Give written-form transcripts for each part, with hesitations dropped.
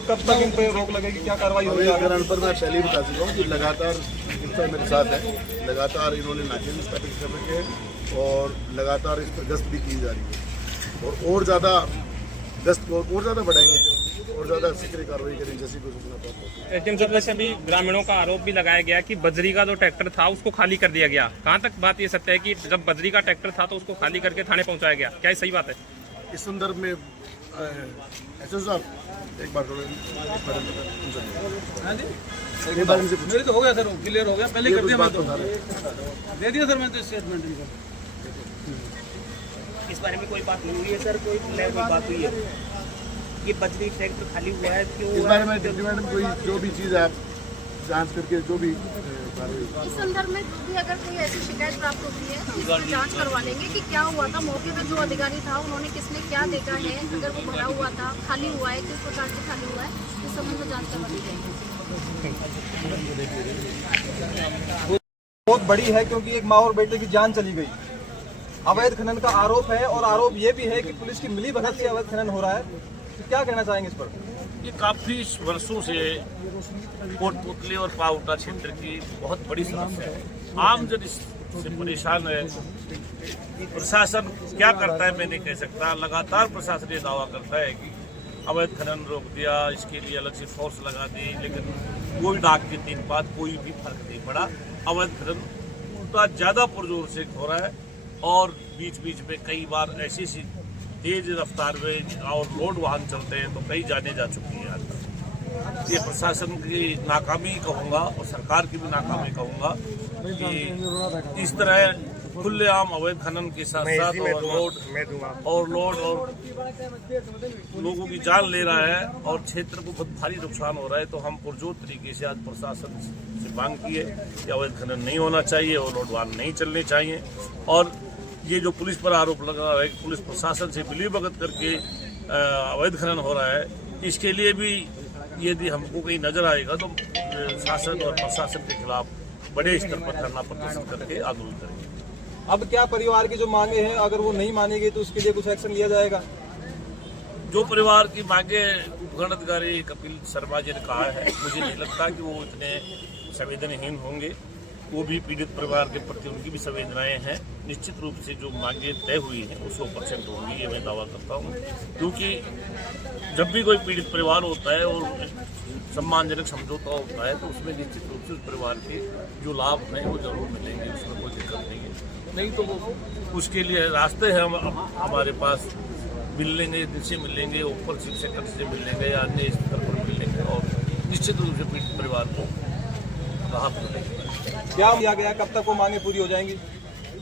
कब तक इन पर रोक लगेगी, क्या कार्रवाई होगी? अगर पर मैं पहले ही बता चुका हूँ कि लगातार गिरफ्तार मेरे साथ है, लगातार इन्होंने नाके स्थापित कर रखे हैं और लगातार इस पर गश्त भी की जा रही है और ज़्यादा गश्त को और ज़्यादा बढ़ाएंगे और ज़्यादा सीक्रेट कार्रवाई करेंगे जैसी कोई सूचना प्राप्त होती है। एसडीएम साहब, वैसे अभी ग्रामीणों का आरोप भी लगाया गया कि बजरी का जो ट्रैक्टर था उसको खाली कर दिया गया। कहाँ तक बात ये सत्य है कि जब बजरी का ट्रैक्टर था तो उसको खाली करके थाने पहुँचाया गया, क्या ये सही बात है? इस संदर्भ में एसएस साहब एक बार मेरे तो हो गया सर, क्लियर हो गया, पहले कर दिया, मैं तो दे दिया सर, मैं तो स्टेटमेंट इनको। इस बारे में कोई बात नहीं हुई है सर, कोई बात हुई है? ये बजरी ट्रैक्टर खाली हुआ है क्यों? इस बारे में डिप्टी मैडम कोई जो भी चीज़ आप जांच करके जो भी इस संदर्भ में जो भी अगर कोई ऐसी शिकायत प्राप्त होती है तो इसकी जांच करवा लेंगे कि क्या हुआ था, मौके पर जो अधिकारी था उन्होंने किसने क्या देखा है, अगर वो भरा हुआ था, खाली हुआ है, किस प्रकार से खाली हुआ है, इस संबंध में जांच करवा दी जाएगी। बहुत बड़ी है क्योंकि एक माँ और बेटे की जान चली गई। अवैध खनन का आरोप है और आरोप ये भी है कि पुलिस की मिलीभगत से अवैध खनन हो रहा है, तो क्या कहना चाहेंगे इस पर? ये काफ़ी वर्षों से कोटपुतली और पावटा क्षेत्र की बहुत बड़ी समस्या है। आम जन इससे परेशान है। प्रशासन क्या करता है मैं नहीं कह सकता। लगातार प्रशासन ये दावा करता है कि अवैध खनन रोक दिया, इसके लिए अलग से फोर्स लगा दी, लेकिन कोई डाक की तीन बात कोई भी फर्क नहीं पड़ा। अवैध खनन उल्टा ज़्यादा पुरजोर से हो रहा है और बीच बीच में कई बार ऐसी तेज रफ्तार में और लोड वाहन चलते हैं तो कई जाने जा चुकी है। आज तक ये प्रशासन की नाकामी कहूँगा और सरकार की भी नाकामी कहूँगा कि इस तरह खुलेआम अवैध खनन के साथ साथ और लोड और लोगों की जान ले रहा है और क्षेत्र को बहुत भारी नुकसान हो रहा है। तो हम पुरजोर तरीके से आज प्रशासन से मांग की है कि अवैध खनन नहीं होना चाहिए और लोड वाहन नहीं चलने चाहिए। और ये जो पुलिस पर आरोप लगा रहा है कि पुलिस प्रशासन से मिलीभगत करके अवैध खनन हो रहा है, इसके लिए भी यदि हमको कहीं नजर आएगा तो शासन और प्रशासन के खिलाफ बड़े स्तर पर धरना प्रदर्शन करके आंदोलन करेंगे। अब क्या परिवार की जो मांगे हैं, अगर वो नहीं मानेगी तो उसके लिए कुछ एक्शन लिया जाएगा? जो परिवार की मांगे उपखंडाधिकारी कपिल शर्मा जी ने कहा है, मुझे नहीं लगता कि वो इतने संवेदनहीन होंगे। वो भी पीड़ित परिवार के प्रति उनकी भी संवेदनाएं हैं। निश्चित रूप से जो मांगे तय हुई हैं वो 100% होंगी, ये मैं दावा करता हूँ। क्योंकि जब भी कोई पीड़ित परिवार होता है और सम्मानजनक समझौता होता है तो उसमें निश्चित रूप से उस परिवार के जो लाभ हैं वो जरूर मिलेंगे, उसमें कोई दिक्कत नहीं है। नहीं तो वो उसके लिए रास्ते हैं हमारे पास, मिल लेंगे, जिनसे मिलेंगे, ऊपर चीफ सेक्रेटरी से मिलेंगे या अन्य स्तर पर मिलेंगे और निश्चित रूप से पीड़ित परिवार को राहत मिलेगी। क्या किया गया, कब तक वो मांगे पूरी हो जाएंगी?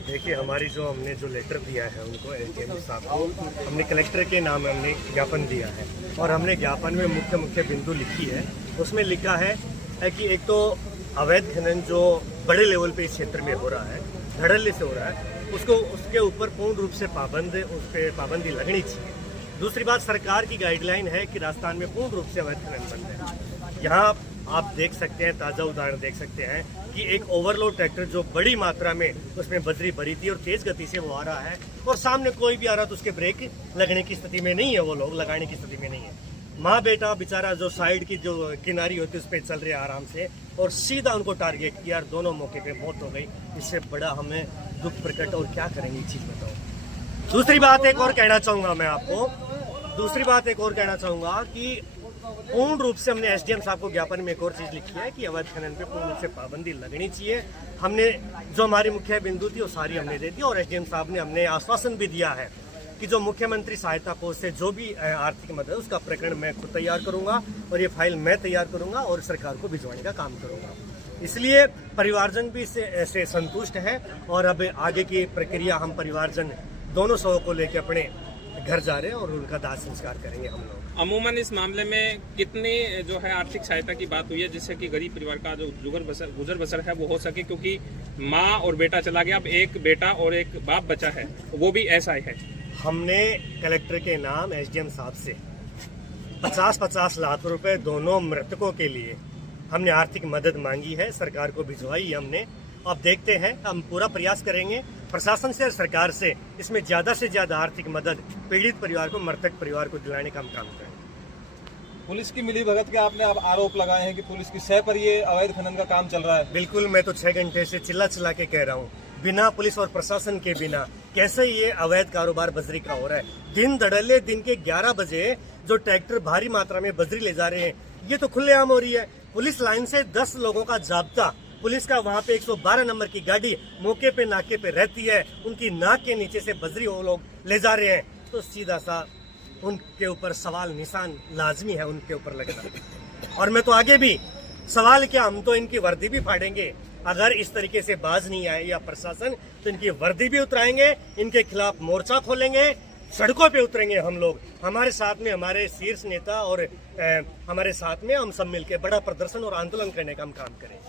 देखिए, हमारी जो हमने जो लेटर दिया है उनको एसडीएम साहब को, हमने कलेक्टर के नाम हमने ज्ञापन दिया है और हमने ज्ञापन में मुख्य बिंदु लिखी है। उसमें लिखा है कि एक तो अवैध खनन जो बड़े लेवल पे इस क्षेत्र में हो रहा है, धड़ल्ले से हो रहा है, उसको उसके ऊपर पूर्ण रूप से उस पर पाबंदी लगनी चाहिए। दूसरी बात, सरकार की गाइडलाइन है कि राजस्थान में पूर्ण रूप से अवैध खनन बंद है। यहाँ आप देख सकते हैं, ताज़ा उदाहरण देख सकते हैं कि एक ओवरलोड ट्रैक्टर जो बड़ी मात्रा में उसमें बजरी भरी थी और तेज गति से वो आ रहा है और सामने कोई भी आ रहा तो उसके ब्रेक लगने की स्थिति में नहीं है, वो लोग लगाने की स्थिति में नहीं है। माँ बेटा बेचारा जो साइड की जो किनारी होती है उस पर चल रहे आराम से और सीधा उनको टारगेट किया और दोनों मौके पे मौत हो गई। इससे बड़ा हमें दुख प्रकट और क्या करेंगे चीज़ बताओ। दूसरी बात एक और कहना चाहूँगा मैं आपको, कि पूर्ण रूप से हमने एसडीएम साहब को ज्ञापन में एक और चीज लिखी है कि अवैध खनन पे पूर्ण रूप से पाबंदी लगनी चाहिए। हमने जो हमारी मुख्य बिंदु थी वो सारी हमने दे दी और एसडीएम साहब ने हमने आश्वासन भी दिया है कि जो मुख्यमंत्री सहायता कोष से जो भी आर्थिक मदद है उसका प्रकरण मैं खुद तैयार करूंगा और ये फाइल मैं तैयार करूंगा और सरकार को भिजवाने का काम करूंगा। इसलिए परिवारजन भी इससे संतुष्ट है और अब आगे की प्रक्रिया हम परिवारजन दोनों शवों को लेकर अपने घर जा रहे हैं और उनका दाह संस्कार करेंगे हम लोग। अमूमन इस मामले में कितनी जो है आर्थिक सहायता की बात हुई है जिससे कि गरीब परिवार का जो गुजर बसर है वो हो सके, क्योंकि माँ और बेटा चला गया, अब एक बेटा और एक बाप बचा है, वो भी ऐसा ही है। हमने कलेक्टर के नाम एसडीएम साहब से 50-50 लाख रुपए दोनों मृतकों के लिए हमने आर्थिक मदद मांगी है, सरकार को भिजवाई हमने। अब देखते हैं, हम पूरा प्रयास करेंगे प्रशासन से और सरकार से इसमें ज़्यादा से ज़्यादा आर्थिक मदद पीड़ित परिवार को, मृतक परिवार को दिलाने का हम काम करेंगे। पुलिस की मिली भगत के आपने अब आरोप लगाए हैं कि पुलिस की सह पर ये अवैध खनन का काम चल रहा है। बिल्कुल, मैं तो 6 घंटे से चिल्ला चिल्ला के कह रहा हूँ, बिना पुलिस और प्रशासन के बिना कैसे ये अवैध कारोबार बजरी का हो रहा है। दिन दड़ले दिन के 11 बजे जो ट्रैक्टर भारी मात्रा में बजरी ले जा रहे हैं, ये तो खुलेआम हो रही है। पुलिस लाइन से 10 लोगों का जाब्ता, पुलिस का वहाँ पे 112 नंबर की गाड़ी मौके पे नाके पे रहती है, उनकी नाक के नीचे से बजरी वो लोग ले जा रहे हैं, तो सीधा सा उनके ऊपर सवाल निशान लाजमी है उनके ऊपर लगना। और मैं तो आगे भी सवाल क्या, हम तो इनकी वर्दी भी फाड़ेंगे अगर इस तरीके से बाज नहीं आए या प्रशासन, तो इनकी वर्दी भी उतराएंगे, इनके खिलाफ मोर्चा खोलेंगे, सड़कों पे उतरेंगे हम लोग। हमारे साथ में हमारे शीर्ष नेता और हमारे साथ में हम सब मिलकर बड़ा प्रदर्शन और आंदोलन करने का हम काम करें।